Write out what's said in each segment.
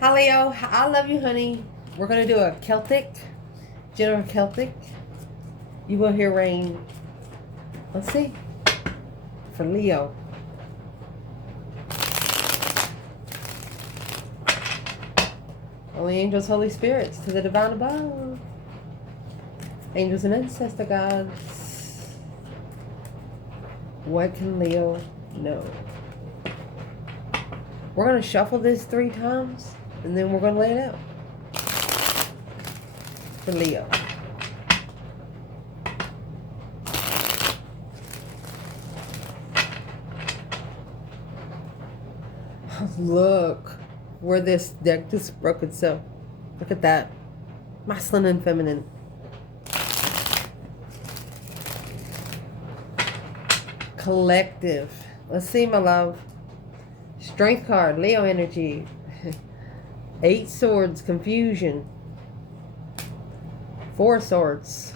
Hi Leo, I love you, honey. We're going to do a Celtic, general Celtic. You will hear rain. Let's see. For Leo. Holy angels, Holy Spirits, to the divine above. Angels and ancestor gods. What can Leo know? We're going to shuffle this 3 times, and then we're going to lay it out. For Leo. Look where this deck just broke itself. Look at that. Masculine and feminine. Collective. Let's see, my love. Strength card, Leo energy. 8 swords, confusion. 4 swords.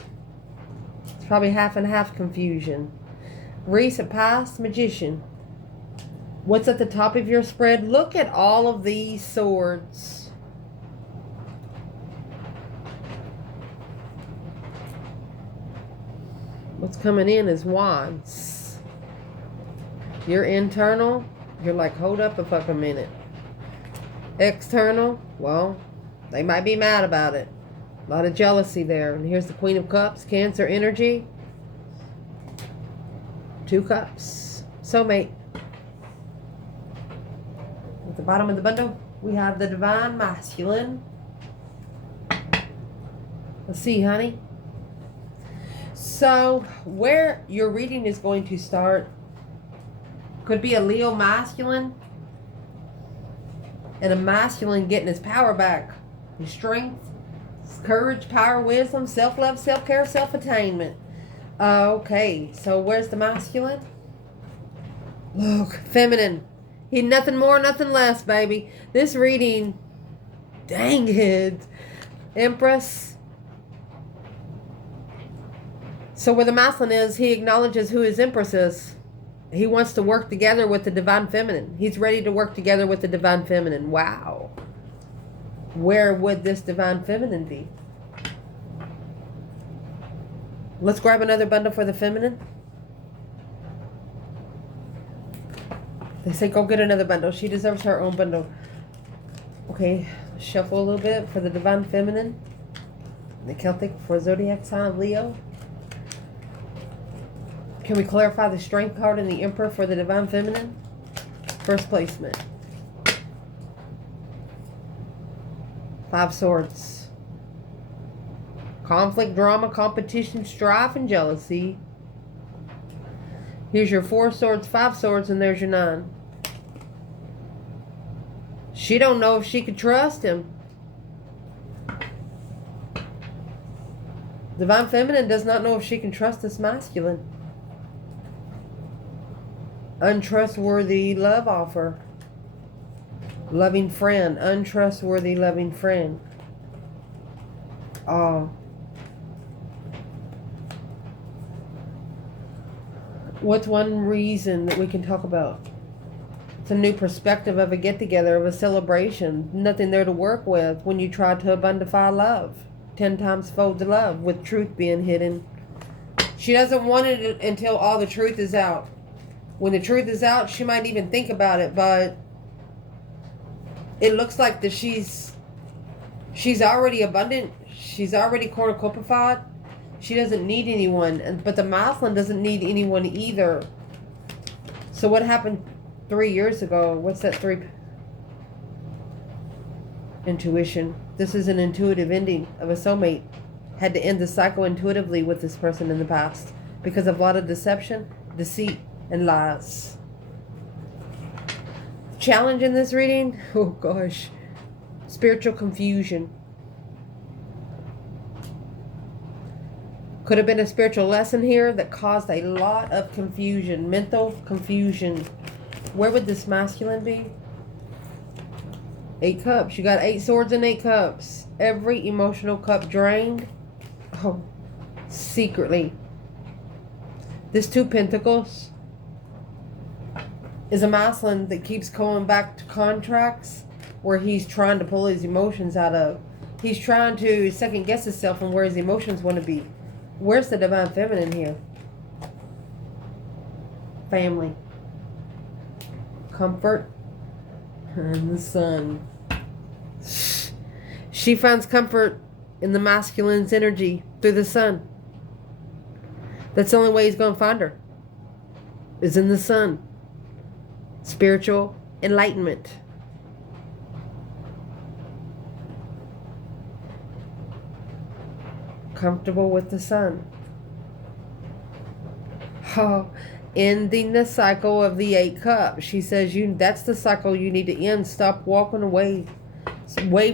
It's probably half and half confusion. Recent past, magician. What's at the top of your spread? Look at all of these swords. What's coming in is wands. Your internal, you're like, hold up a fucking minute. External, well, they might be mad about it. A lot of jealousy there. And here's the Queen of Cups, Cancer energy. 2 cups. Soulmate. At the bottom of the bundle, we have the Divine Masculine. Let's see, honey. So, where your reading is going to start could be a Leo masculine and a masculine getting his power back. His strength, his courage, power, wisdom, self-love, self-care, self-attainment. Okay, so where's the masculine? Look, feminine. He nothing more, nothing less, baby. This reading, dang it. Empress. So where the masculine is, he acknowledges who his Empress is. He wants to work together with the divine feminine. He's ready to work together with the divine feminine. Wow. Where would this divine feminine be? Let's grab another bundle for the feminine. They say go get another bundle. She deserves her own bundle. Okay, shuffle a little bit for the divine feminine. The Celtic for zodiac sign of Leo. Can we clarify the strength card and the Emperor for the divine feminine? First placement. 5 swords. Conflict, drama, competition, strife, and jealousy. Here's your 4 swords, 5 swords, and there's your 9. She don't know if she could trust him. Divine feminine does not know if she can trust this masculine. Untrustworthy love offer. Loving friend. Untrustworthy loving friend. Oh. What's one reason that we can talk about? It's a new perspective of a get-together, of a celebration. Nothing there to work with when you try to abundify love. 10 times fold the love with truth being hidden. She doesn't want it until all the truth is out. When the truth is out, she might even think about it, but it looks like that she's already abundant. She's already cornucopified. She doesn't need anyone, but the masculine doesn't need anyone either. So what happened 3 years ago? What's that 3? Intuition. This is an intuitive ending of a soulmate. Had to end the cycle intuitively with this person in the past because of a lot of deception, deceit, and lies. Challenge in this reading? Oh gosh. Spiritual confusion. Could have been a spiritual lesson here that caused a lot of confusion. Mental confusion. Where would this masculine be? 8 cups. You got 8 swords and 8 cups. Every emotional cup drained. Oh, secretly. This 2 pentacles is a masculine that keeps going back to contracts where he's trying to pull his emotions out of. He's trying to second guess himself on where his emotions want to be. Where's the divine feminine here? Family. Comfort. And the sun. She finds comfort in the masculine's energy through the sun. That's the only way he's going to find her. Is in the sun. Spiritual enlightenment. Comfortable with the sun. Oh, ending the cycle of the 8 cups. She says that's the cycle you need to end. Stop walking away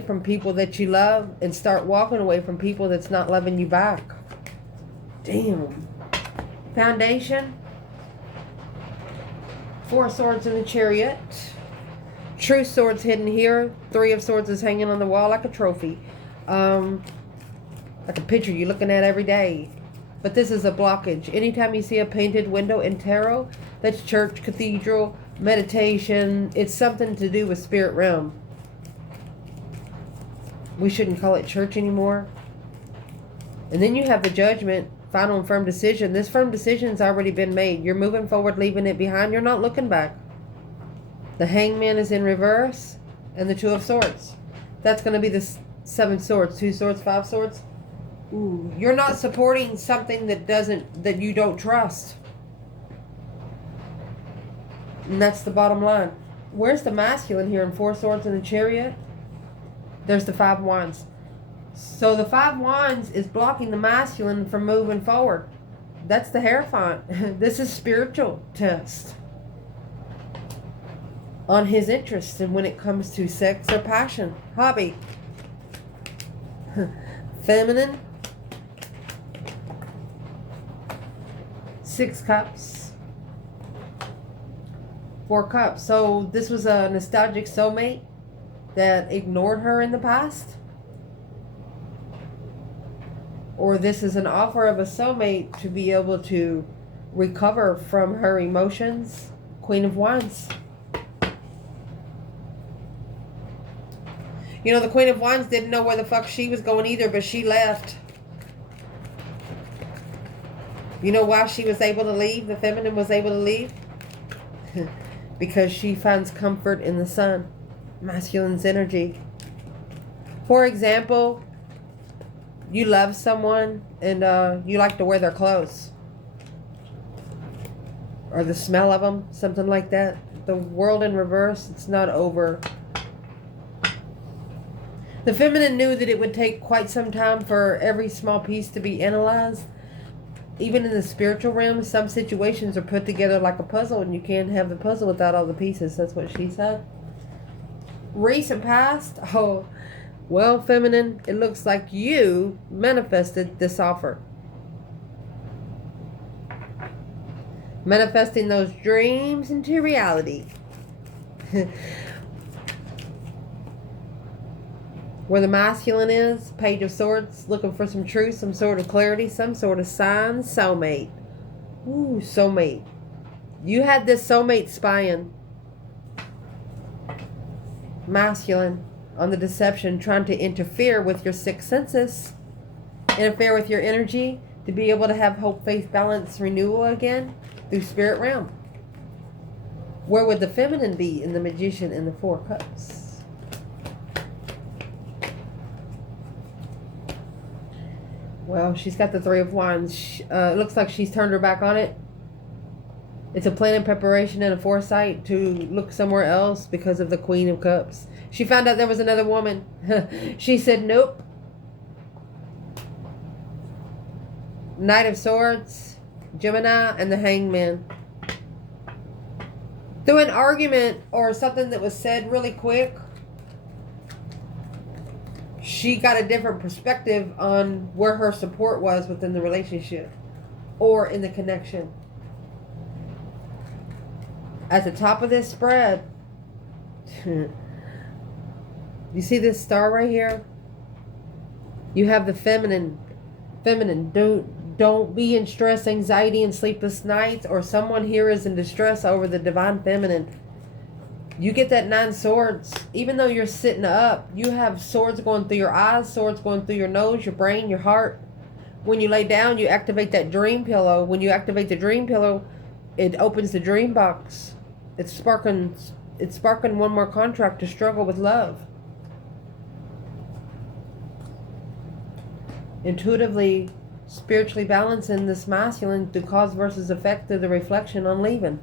from people that you love and start walking away from people that's not loving you back. Damn. Foundation. 4 of Swords in the Chariot. True Swords hidden here. 3 of Swords is hanging on the wall like a trophy. Like a picture you're looking at every day. But this is a blockage. Anytime you see a painted window in tarot, that's church, cathedral, meditation. It's something to do with spirit realm. We shouldn't call it church anymore. And then you have the Judgment, final and firm decision. This firm decision's already been made. You're moving forward, leaving it behind. You're not looking back. The Hangman is in reverse, and the 2 of Swords. That's going to be the 7 swords. 2 swords, 5 swords. Ooh, you're not supporting something that you don't trust. And that's the bottom line. Where's the masculine here in 4 swords in the Chariot? There's the 5 wands. So the 5 wands is blocking the masculine from moving forward. That's the Hierophant. This is spiritual test on his interests and when it comes to sex or passion, hobby. Feminine. 6 cups. 4 cups. So this was a nostalgic soulmate that ignored her in the past. Or this is an offer of a soulmate to be able to recover from her emotions. Queen of Wands. You know, the Queen of Wands didn't know where the fuck she was going either, but she left. You know why she was able to leave? The feminine was able to leave? Because she finds comfort in the sun. Masculine's energy. For example, you love someone and you like to wear their clothes. Or the smell of them. Something like that. The world in reverse. It's not over. The feminine knew that it would take quite some time for every small piece to be analyzed. Even in the spiritual realm, some situations are put together like a puzzle, and you can't have the puzzle without all the pieces. That's what she said. Recent past, oh, well, feminine, it looks like you manifested this offer. Manifesting those dreams into reality. Where the masculine is, Page of Swords, looking for some truth, some sort of clarity, some sort of sign, soulmate. Ooh, soulmate. You had this soulmate spying. Masculine on the deception, trying to interfere with your 6 senses. Interfere with your energy to be able to have hope, faith, balance, renewal again through spirit realm. Where would the feminine be in the Magician and the 4 cups? Well, she's got the 3 of Wands. It looks like she's turned her back on it. It's a plan and preparation and a foresight to look somewhere else because of the Queen of Cups. She found out there was another woman. She said, nope. Knight of Swords, Gemini, and the Hangman. Through an argument or something that was said really quick, she got a different perspective on where her support was within the relationship or in the connection. At the top of this spread, you see this star right here? You have the feminine. Feminine. Don't be in stress, anxiety, and sleepless nights, or someone here is in distress over the divine feminine. You get that 9 swords. Even though you're sitting up, you have swords going through your eyes, swords going through your nose, your brain, your heart. When you lay down, you activate that dream pillow. When you activate the dream pillow, it opens the dream box. It's sparking one more contract to struggle with love. Intuitively, spiritually balancing this masculine through cause versus effect through the reflection on leaving.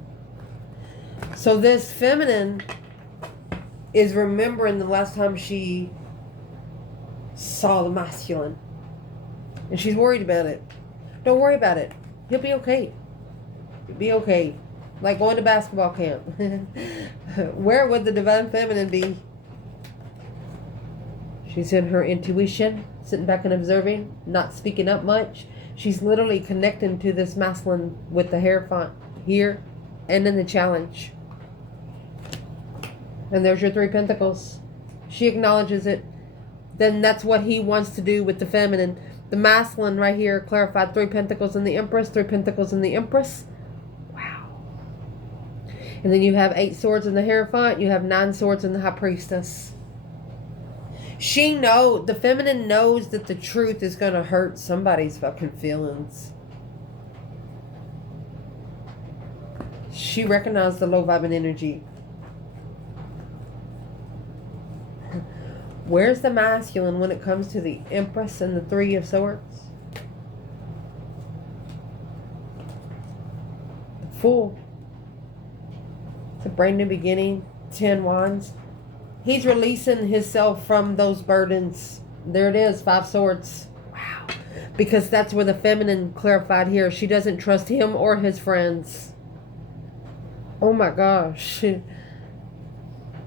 So this feminine is remembering the last time she saw the masculine. And she's worried about it. Don't worry about it. He'll be okay. He'll be okay. Like going to basketball camp. Where would the divine feminine be? She's in her intuition, sitting back and observing, not speaking up much. She's literally connecting to this masculine with the Hierophant here and in the challenge. And there's your 3 pentacles. She acknowledges it. Then that's what he wants to do with the feminine. The masculine right here clarified 3 pentacles in the Empress, 3 pentacles in the Empress. Wow. And then you have 8 swords in the Hierophant. You have 9 swords in the High Priestess. The feminine knows that the truth is going to hurt somebody's fucking feelings. She recognized the low vibing energy. Where's the masculine when it comes to the Empress and the 3 of Swords? The Fool. It's a brand new beginning. 10 Wands. He's releasing himself from those burdens. There it is, 5 Swords. Wow. Because that's where the feminine clarified here. She doesn't trust him or his friends. Oh my gosh.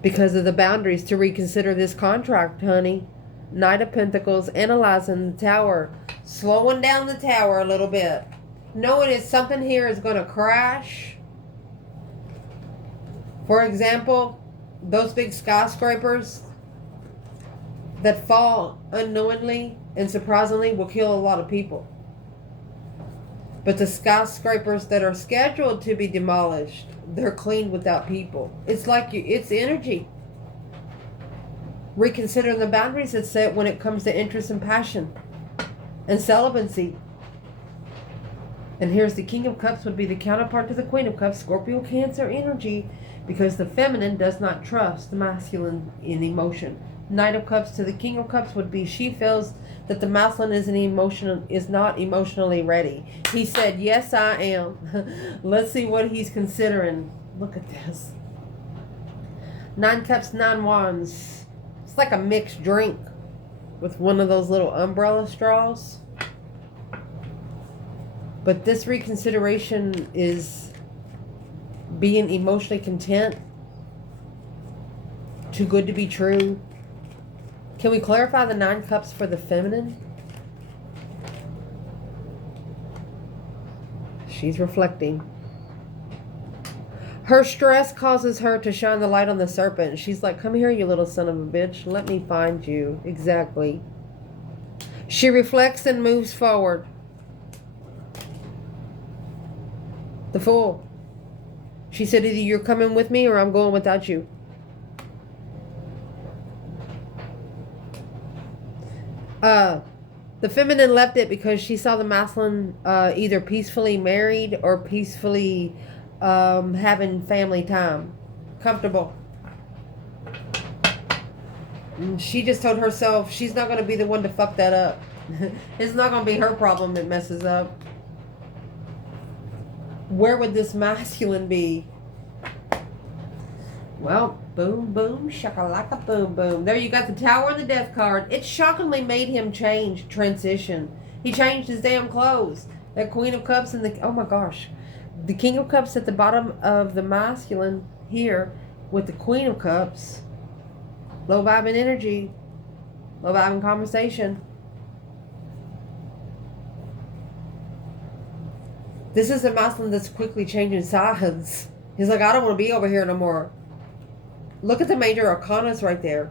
Because of the boundaries to reconsider this contract, honey. Knight of Pentacles, analyzing the Tower. Slowing down the Tower a little bit. Knowing that something here is going to crash. For example, those big skyscrapers that fall unknowingly and surprisingly will kill a lot of people. But the skyscrapers that are scheduled to be demolished, they're cleaned without people. It's like it's energy. Reconsidering the boundaries that's set when it comes to interest and passion and celibacy. And here's the King of Cups would be the counterpart to the Queen of Cups, Scorpio, Cancer energy, because the feminine does not trust the masculine in emotion. Knight of Cups to the King of Cups would be she feels that the masculine is not emotionally ready. He said, yes, I am. Let's see what he's considering. Look at this. 9 Cups, 9 Wands. It's like a mixed drink with one of those little umbrella straws. But this reconsideration is being emotionally content. Too good to be true. Can we clarify the 9 Cups for the feminine? She's reflecting. Her stress causes her to shine the light on the serpent. She's like, come here, you little son of a bitch. Let me find you. Exactly. She reflects and moves forward. The Fool. She said, either you're coming with me or I'm going without you. The feminine left it because she saw the masculine either peacefully married or peacefully having family time. Comfortable. And she just told herself she's not going to be the one to fuck that up. It's not going to be her problem that messes up. Where would this masculine be? Well, boom, boom, shakalaka, boom, boom. There you got the Tower and the Death card. It shockingly made him transition. He changed his damn clothes. That Queen of Cups and the, oh my gosh. The King of Cups at the bottom of the masculine here with the Queen of Cups. Low vibing energy. Low vibing conversation. This is a masculine that's quickly changing sides. He's like, I don't want to be over here no more. Look at the major arcanas right there.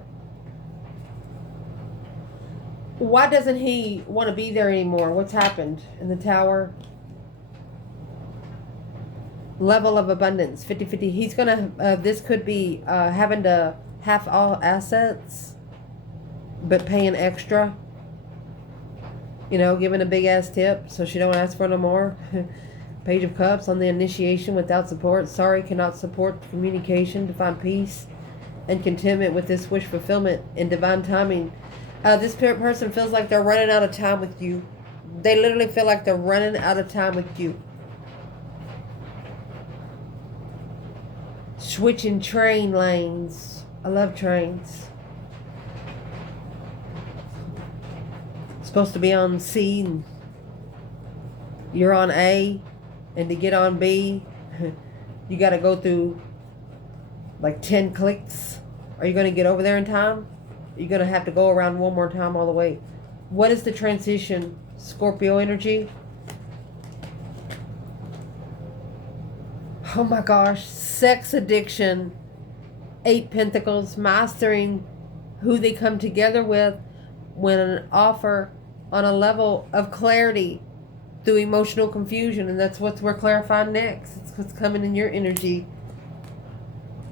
Why doesn't he want to be there anymore? What's happened in the Tower? level of abundance, 50-50. He's gonna, this could be having to half all assets, but paying extra. You know, giving a big ass tip so she don't ask for no more. Page of Cups on the initiation without support. Sorry, cannot support communication to find peace and contentment with this wish fulfillment in divine timing. This person feels like they're running out of time with you. They literally feel like they're running out of time with you. Switching train lanes. I love trains. Supposed to be on C and you're on A, and to get on B you got to go through like 10 clicks. Are you going to get over there in time? You're going to have to go around one more time all the way. What is the transition? Scorpio energy. Oh my gosh. Sex addiction. 8 Pentacles. Mastering who they come together with when an offer on a level of clarity through emotional confusion. And that's what we're clarifying next. It's what's coming in your energy.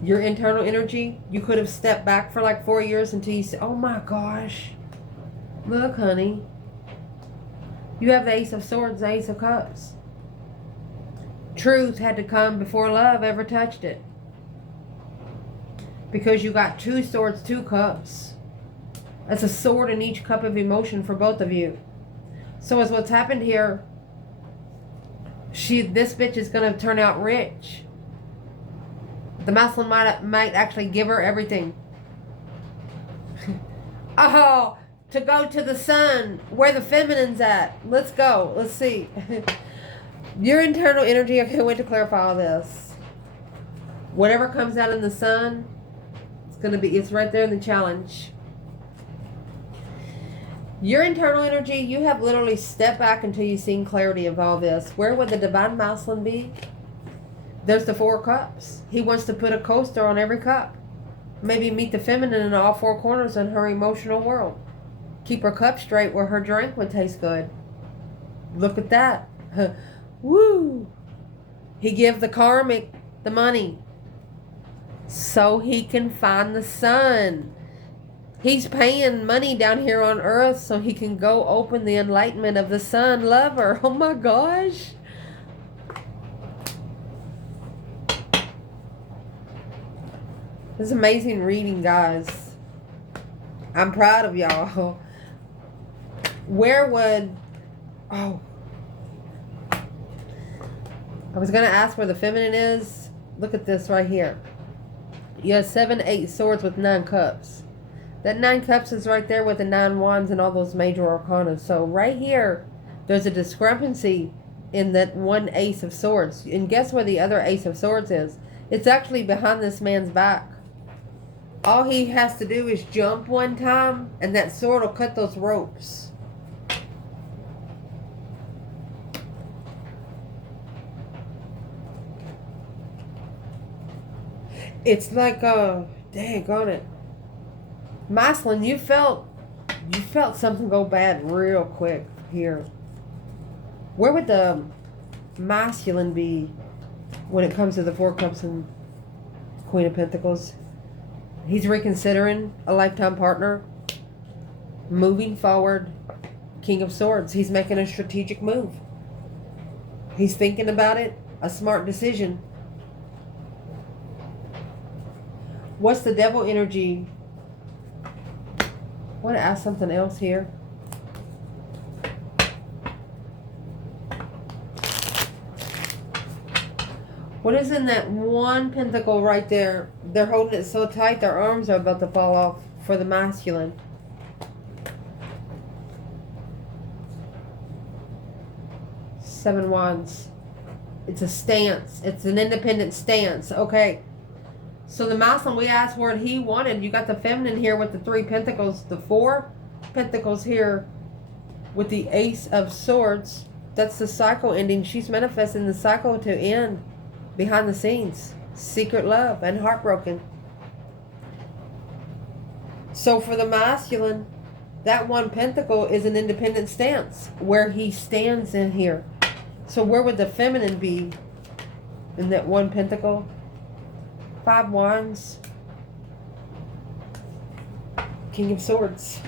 Your internal energy. You could have stepped back for like 4 years until you said, oh my gosh. Look, honey. You have the Ace of Swords, the Ace of Cups. Truth had to come before love ever touched it. Because you got 2 swords, 2 cups. That's a sword in each cup of emotion for both of you. So as what's happened here, this bitch is going to turn out rich. The masculine might actually give her everything. Oh, to go to the sun, where the feminine's at. Let's go. Let's see. Your internal energy. I can't wait to clarify all this. Whatever comes out in the sun, it's right there in the challenge. Your internal energy, you have literally stepped back until you've seen clarity of all this. Where would the divine masculine be? There's the 4 cups. He wants to put a coaster on every cup. Maybe meet the feminine in all 4 corners in her emotional world. Keep her cup straight where her drink would taste good. Look at that. Woo! He give the karmic the money so he can find the sun. He's paying money down here on earth so he can go open the enlightenment of the sun lover. Oh my gosh. This is amazing reading, guys. I'm proud of y'all. Where would... Oh. I was going to ask where the feminine is. Look at this right here. You have 7, 8 swords with 9 cups. That 9 cups is right there with the 9 wands and all those major arcana. So right here, there's a discrepancy in that one Ace of Swords. And guess where the other Ace of Swords is? It's actually behind this man's back. All he has to do is jump one time, and that sword will cut those ropes. It's like, dang on it. Masculine, you felt something go bad real quick here. Where would the masculine be when it comes to the 4 cups and Queen of Pentacles? He's reconsidering a lifetime partner. Moving forward. King of Swords. He's making a strategic move. He's thinking about it. A smart decision. What's the devil energy? I want to ask something else here. What is in that one pentacle right there? They're holding it so tight their arms are about to fall off for the masculine. Seven Wands. It's a stance. It's an independent stance. Okay. So the masculine, we asked what he wanted. You got the feminine here with the 3 pentacles. The 4 pentacles here with the Ace of Swords. That's the cycle ending. She's manifesting the cycle to end. Behind the scenes, secret love and heartbroken. So for the masculine, that 1 pentacle is an independent stance where he stands in here. So where would the feminine be? in that one pentacle. 5 wands. King of Swords.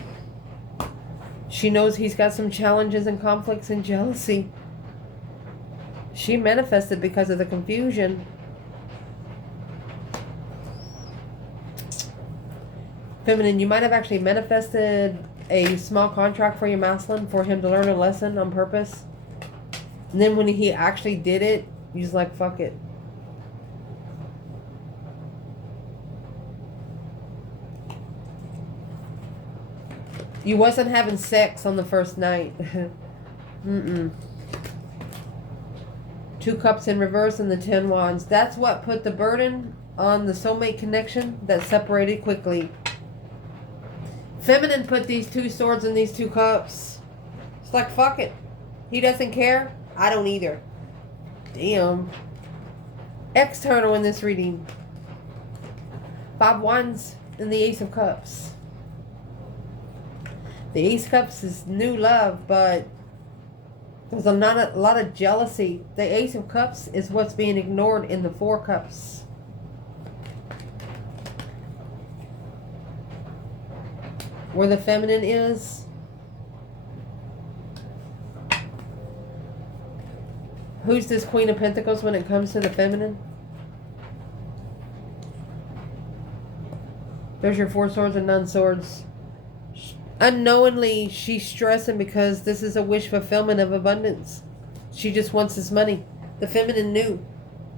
She knows he's got some challenges and conflicts and jealousy. She manifested because of the confusion. Feminine, you might have actually manifested a small contract for your masculine for him to learn a lesson on purpose. And then when he actually did it, he's like, fuck it. You wasn't having sex on the first night. Mm-mm. 2 cups in reverse and the 10 wands. That's what put the burden on the soulmate connection that separated quickly. Feminine put these 2 swords in these 2 cups. It's like, fuck it. He doesn't care. I don't either. Damn. External in this reading. 5 wands and the Ace of Cups. The Ace of Cups is new love, but there's a lot of jealousy. The Ace of Cups is what's being ignored in the 4 cups. Where the feminine is. Who's this Queen of Pentacles when it comes to the feminine? There's your 4 swords and 9 swords. Unknowingly, she's stressing because this is a wish fulfillment of abundance. She just wants this money. The feminine knew.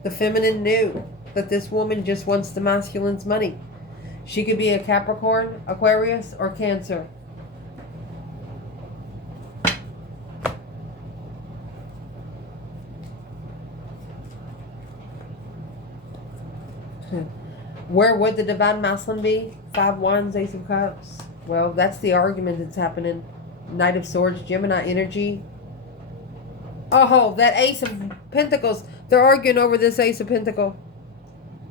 The feminine knew that this woman just wants the masculine's money. She could be a Capricorn, Aquarius, or Cancer. Where would the divine masculine be? 5 wands, Ace of Cups. Well, that's the argument that's happening. Knight of Swords, Gemini energy. Oh, that Ace of Pentacles. They're arguing over this Ace of Pentacle.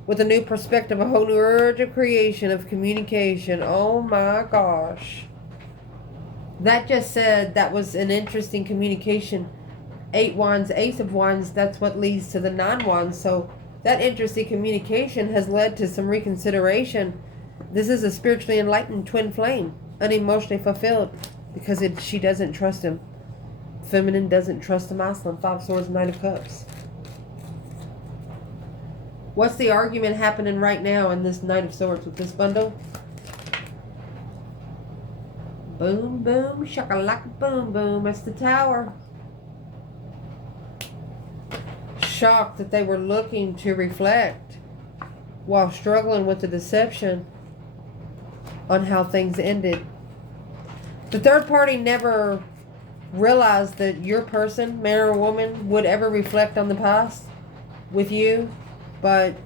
With a new perspective, a whole new urge of creation, of communication. Oh my gosh. That just said that was an interesting communication. 8 wands, Ace of Wands, that's what leads to the 9 wands. So that interesting communication has led to some reconsideration. This is a spiritually enlightened twin flame, unemotionally fulfilled, because she doesn't trust him. Feminine doesn't trust the masculine. 5 swords, 9 of cups. What's the argument happening right now in this Knight of Swords with this bundle? Boom, boom, shakalaka, boom, boom. That's the Tower. Shocked that they were looking to reflect while struggling with the deception on how things ended. The third party never realized that your person, man or woman, would ever reflect on the past with you. But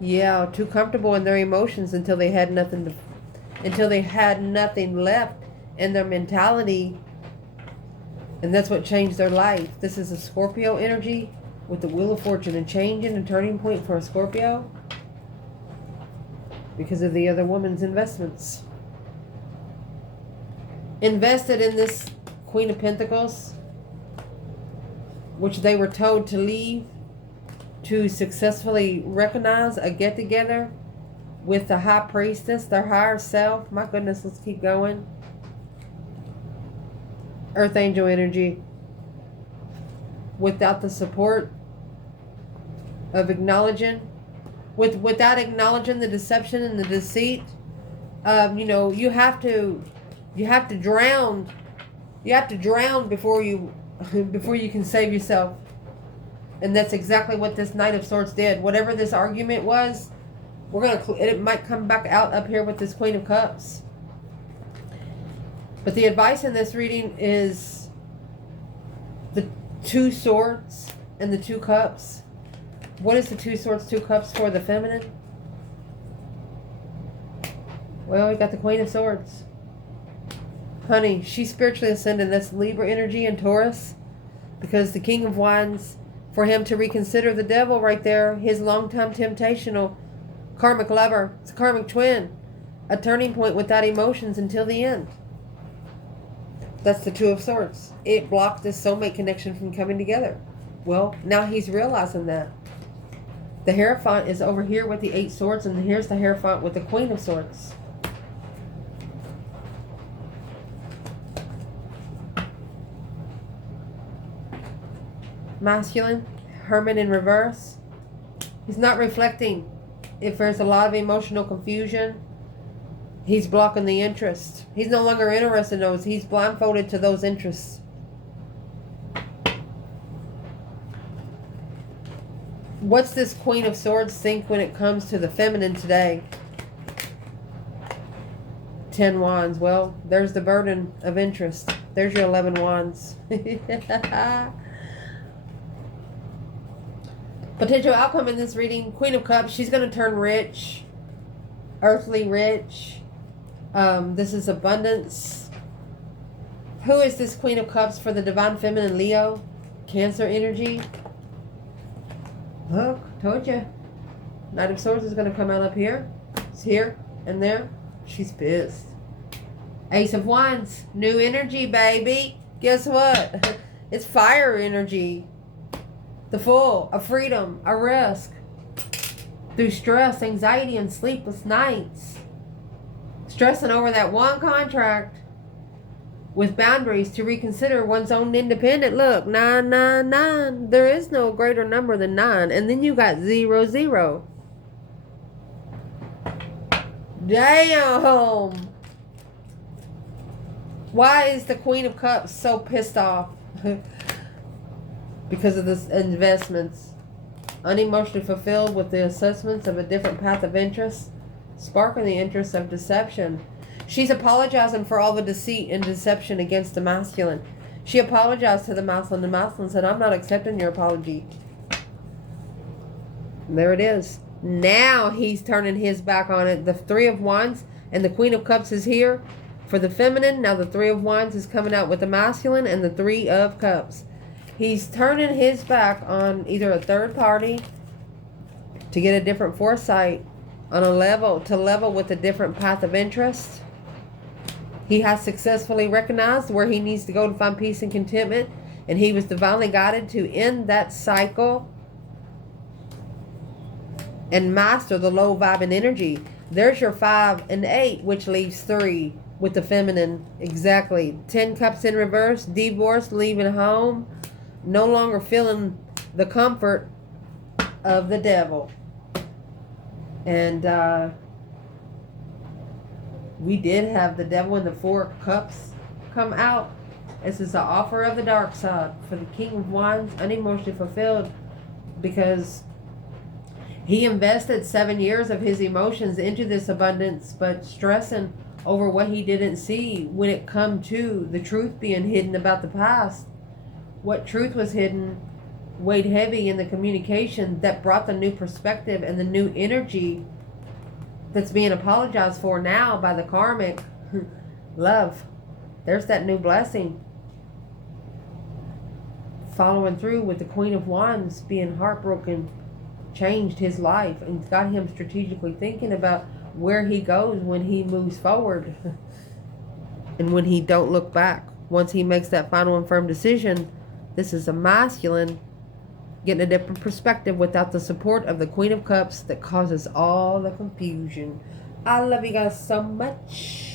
yeah, too comfortable in their emotions until they had nothing left in their mentality. And that's what changed their life. This is a Scorpio energy with the Wheel of Fortune, a change and a turning point for a Scorpio because of the other woman's investments. Invested in this Queen of Pentacles, which they were told to leave to successfully recognize a get-together with the High Priestess, their higher self. My goodness, let's keep going. Earth Angel energy. Without the support of without acknowledging the deception and the deceit, you have to drown. You have to drown before you can save yourself. And that's exactly what this Knight of Swords did. Whatever this argument was, it might come back out up here with this Queen of Cups. But the advice in this reading is the 2 swords and the 2 cups. What is the 2 swords, 2 cups for the feminine? Well, we got the Queen of Swords. Honey, she's spiritually ascended. That's Libra energy and Taurus. Because the King of Wands, for him to reconsider the devil right there, his long-time temptational karmic lover, it's a karmic twin, a turning point without emotions until the end. That's the 2 of Swords. It blocked this soulmate connection from coming together. Well, now he's realizing that. The Hierophant is over here with the 8 swords, and here's the Hierophant with the Queen of Swords. Masculine, Hermit in reverse. He's not reflecting. If there's a lot of emotional confusion, he's blocking the interest. He's no longer interested in those. He's blindfolded to those interests. What's this Queen of Swords think when it comes to the feminine today? 10 wands. Well, there's the burden of interest. There's your 11 wands. Potential outcome in this reading. Queen of Cups. She's going to turn rich. Earthly rich. This is abundance. Who is this Queen of Cups for the Divine Feminine? Leo. Cancer energy. Look, told you. Knight of Swords is going to come out up here. It's here and there. She's pissed. Ace of Wands. New energy, baby. Guess what? It's fire energy. The Fool. A freedom. A risk. Through stress, anxiety, and sleepless nights. Stressing over that one contract. With boundaries to reconsider one's own independent. Look, 999. There is no greater number than 9. And then you got 00. Damn. Why is the Queen of Cups so pissed off? Because of this investments. Unemotionally fulfilled with the assessments of a different path of interest. Sparking the interest of deception. She's apologizing for all the deceit and deception against the masculine. She apologized to the masculine. The masculine said, I'm not accepting your apology. And there it is. Now he's turning his back on it. The 3 of Wands and the Queen of Cups is here for the feminine. Now the 3 of Wands is coming out with the masculine and the 3 of Cups. He's turning his back on either a third party to get a different foresight on a level, to level with a different path of interest. He has successfully recognized where he needs to go to find peace and contentment. And he was divinely guided to end that cycle and master the low vibing energy. There's your 5 and 8, which leaves 3 with the feminine. Exactly. 10 Cups in reverse. Divorce, leaving home. No longer feeling the comfort of the devil. And we did have the devil and the 4 Cups come out. This is the offer of the dark side for the King of Wands, unemotionally fulfilled, because he invested 7 years of his emotions into this abundance, but stressing over what he didn't see when it come to the truth being hidden about the past. What truth was hidden weighed heavy in the communication that brought the new perspective and the new energy that's being apologized for now by the karmic. Love. There's that new blessing. Following through with the Queen of Wands being heartbroken changed his life and got him strategically thinking about where he goes when he moves forward and when he don't look back. Once he makes that final and firm decision, this is a masculine getting a different perspective without the support of the Queen of Cups that causes all the confusion. I love you guys so much.